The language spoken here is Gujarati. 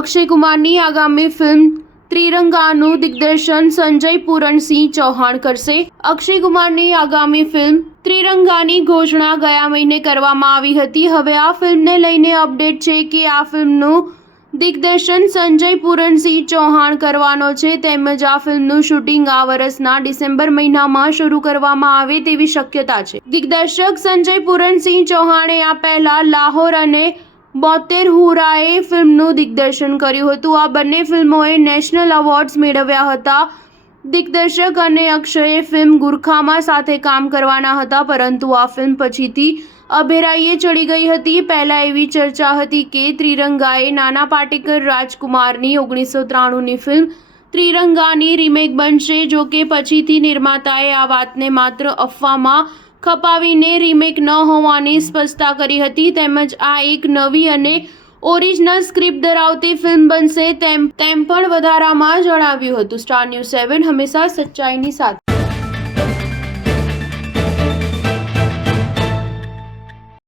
અક્ષય કુમારની આગામી ફિલ્મ ત્રિરંગાનું દિગ્દર્શન સંજય પૂરણસિંહ ચૌહાણ કરશે। અક્ષય કુમારની આગામી ફિલ્મ ત્રિરંગાની ઘોષણા ગયા મહિને કરવામાં આવી હતી। હવે આ ફિલ્મને લઈને અપડેટ છે કે આ ફિલ્મનું દિગ્દર્શન સંજય પૂરણસિંહ ચૌહાણ કરવાનો છે, તેમજ આ ફિલ્મનું શૂટિંગ આ વર્ષના ડિસેમ્બર મહિનામાં શરૂ કરવામાં આવે તેવી શક્યતા છે। દિગ્દર્શક સંજય પૂરણસિંહ ચૌહાણે આ પહેલા લાહોર અને બોતેર હુરાએ ફિલ્મનું દિગ્દર્શન કર્યું હતું। આ બંને ફિલ્મોએ નેશનલ એવોર્ડ્સ મેળવ્યા હતા। દિગ્દર્શક અને અક્ષયે ફિલ્મ ગુરખામાં સાથે કામ કરવાના હતા, પરંતુ આ ફિલ્મ પછીથી અભેરાઈએ ચડી ગઈ હતી। પહેલા એવી ચર્ચા હતી કે ત્રિરંગાએ નાના પાટેકર રાજકુમારની 1993ની ફિલ્મ ત્રિરંગાની રીમેક બનશે। જો કે પછીથી નિર્માતાએ આ વાતને માત્ર અફવામાં ખપાવીને રીમેક ન હોવાની સ્પષ્ટતા કરી હતી। તેમજ આ એક નવી અને ઓરિજિનલ સ્ક્રિપ્ટ ધરાવતી ફિલ્મ બનશે તેમ પણ વધારામાં જણાવ્યું હતું। સ્ટાર ન્યૂઝ 7 હંમેશા સચ્ચાઈની સાથે।